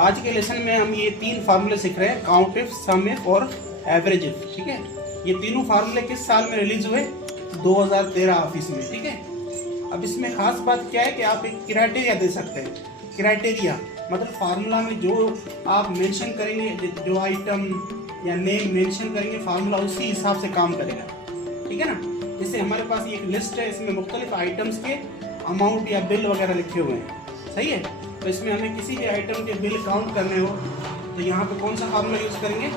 आज के लेसन में हम ये 3 फार्मूले सीख रहे हैं, काउंट इफ, सम इफ और एवरेज इफ। ठीक है, ये तीनों फार्मूले किस साल में रिलीज हुए? 2013 ऑफिस में। ठीक है, अब इसमें खास बात क्या है कि आप एक क्राइटेरिया दे सकते हैं। क्राइटेरिया मतलब फार्मूला में जो आप मेंशन करेंगे, जो आइटम या नेम मेंशन करेंगे, फार्मूला उसी हिसाब से काम करेगा। ठीक है ना, जैसे हमारे पास ये एक लिस्ट है, इसमें मुख्तलिफ आइटम्स के अमाउंट या बिल वगैरह लिखे हुए हैं। सही है, तो इसमें हमें किसी भी आइटम के बिल काउंट करने हो तो यहाँ पे कौन सा फार्मूला यूज़ करेंगे?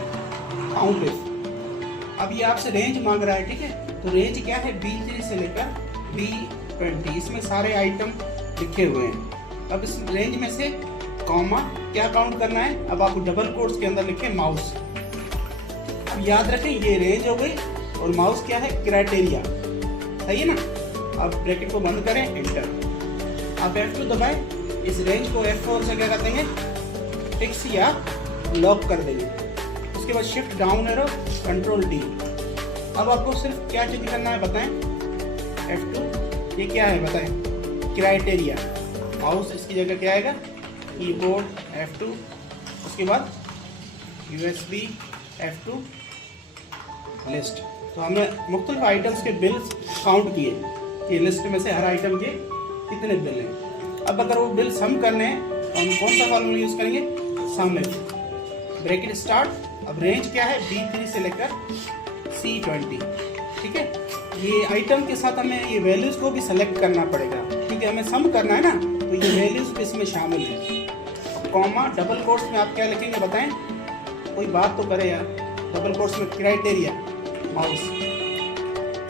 Count if. अब ये आपसे रेंज मांग रहा है। ठीक है, तो रेंज क्या है? B3 से लेकर B20, इसमें सारे आइटम लिखे हुए हैं। अब इस रेंज में से कॉमा क्या काउंट करना है? अब आपको डबल कोट्स के अंदर लिखे माउस। अब याद रखें ये रेंज हो गई और माउस क्या है? क्राइटेरिया। सही है ना। अब ब्रैकेट को बंद करें, एंटर। आप F2 दबाएं, इस रेंज को F4 से क्या कर देंगे? फिक्स या लॉक कर देंगे। उसके बाद shift down arrow, control D। अब आपको सिर्फ क्या चीज करना है बताएं? F2, ये क्या है बताएं? क्राइटेरिया। माउस इसकी जगह क्या आएगा? कीबोर्ड F2, उसके बाद USB F2, लिस्ट। तो हमने मुख्तलिफ आइटम्स के बिल्स काउंट किए कि लिस्ट में से हर आइटम के कितने बिल हैं। अब अगर वो बिल सम करने हैं तो हम कौन सा फॉर्मूला यूज़ करेंगे? सम इफ। Bracket start. अब रेंज क्या है? B3 से लेकर C20। ठीक है, ये आइटम के साथ हमें ये वैल्यूज़ को भी सेलेक्ट करना पड़ेगा क्योंकि हमें सम करना है ना, तो ये वैल्यूज़ इसमें शामिल है। कॉमा डबल कोट्स में आप क्या लिखेंगे बताएं? कोई बात तो करे यार। डबल कोट्स में क्राइटेरिया, माउस,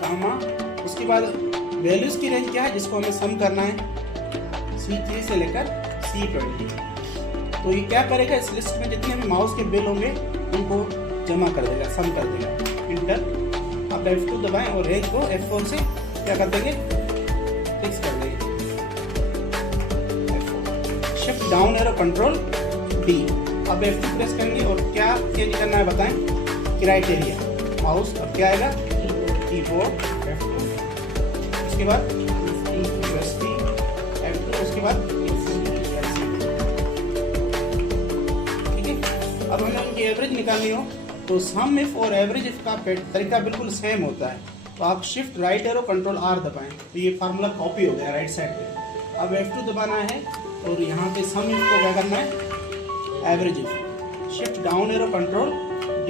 कॉमा, उसके बाद वैल्यूज़ की रेंज क्या है जिसको हमें सम करना है? C3 से लेकर C20। तो ये क्या करेगा? इस लिस्ट में जितने भी माउस के बिल होंगे उनको जमा कर देगा, सम कर देगा। इंटर। आप F2 दबाएं और रेंज को F4 से क्या कर देंगे? फिक्स कर देंगे। Shift down arrow, control D। अब F2 प्रेस करेंगे और क्या चेंज करना है बताएं? Criteria, mouse. अब क्या आएगा? कीबोर्ड F2, उसके बाद USB F2, उसके बाद ठीक है। अब हमें उनकी एवरेज निकालनी हो तो सम इफ और एवरेज इफ का तरीका बिल्कुल सेम होता है। तो आप shift right arrow, control R दबाएं तो ये फार्मूला कॉपी हो गया राइट साइड पे। अब F2 दबाना है और यहाँ पे सम इफ को क्या करना है? Average if. Shift down arrow, control D।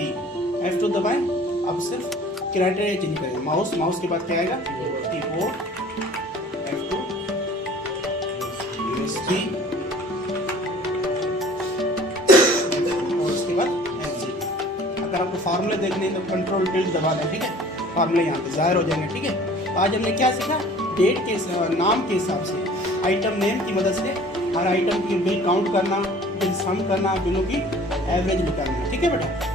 F2 दबाएं। अब सिर्फ क्राइटेरिया चेंज करेंगे, माउस, माउस के बाद क्या आएगा? कीबोर्ड F2, USB और उसके बाद LCD। अगर आपको फार्मूले देखने हैं तो कंट्रोल टिल्ट दबा दें। ठीक है, फार्मूले यहाँ पे जाहिर हो जाएंगे। ठीक है, तो आज हमने क्या सीखा? डेट के नाम के हिसाब से, आइटम नेम की मदद से हर आइटम की बिल काउंट करना, बिल सम करना, बिलों की एवरेज निकालना। ठीक है बेटा।